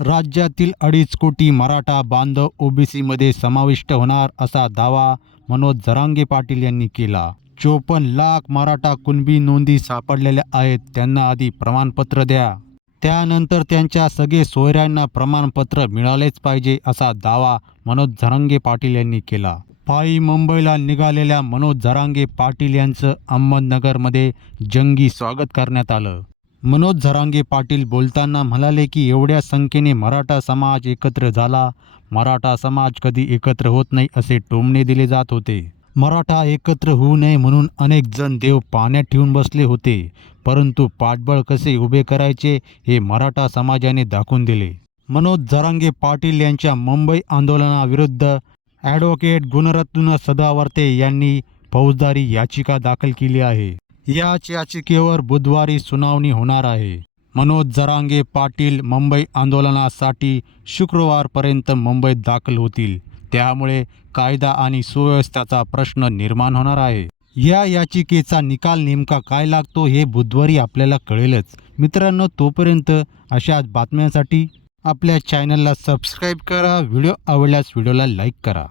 राज्यातील अडीच कोटी मराठा बांधव ओबीसीमध्ये समाविष्ट होणार असा दावा मनोज जरांगे पाटील यांनी केला. चोपन्न लाख मराठा कुणबी नोंदी सापडलेल्या आहेत त्यांना आधी प्रमाणपत्र द्या. त्यानंतर त्यांच्या सगळे सोयऱ्यांना प्रमाणपत्र मिळालेच पाहिजे असा दावा मनोज झरांगे पाटील यांनी केला. पायी मुंबईला निघालेल्या मनोज झरांगे पाटील यांचं अहमदनगरमध्ये जंगी स्वागत करण्यात आलं. मनोज झरांगे पाटील बोलताना म्हणाले की एवढ्या संख्येने मराठा समाज एकत्र झाला. मराठा समाज कधी एकत्र होत नाही असे टोमणे दिले जात होते. मराठा एकत्र होऊ नये म्हणून अनेक जण देव पाण्यात ठेवून बसले होते. परंतु पाठबळ कसे उभे करायचे हे मराठा समाजाने दाखवून दिले. मनोज झरांगे पाटील यांच्या मुंबई आंदोलनाविरुद्ध ॲडव्होकेट गुणरत्न सदावर्ते यांनी फौजदारी याचिका दाखल केली आहे. याच याचिकेवर बुधवारी सुनावणी होणार आहे. मनोज जरांगे पाटील मुंबई आंदोलनासाठी शुक्रवारपर्यंत मुंबईत दाखल होतील. त्यामुळे कायदा आणि सुव्यवस्थेचा प्रश्न निर्माण होणार आहे. या याचिकेचा निकाल नेमका काय लागतो हे बुधवारी आपल्याला कळेलच. मित्रांनो तोपर्यंत अशाच बातम्यांसाठी आपल्या चॅनलला सबस्क्राईब करा व्हिडिओ आवडल्यास व्हिडिओला लाईक करा.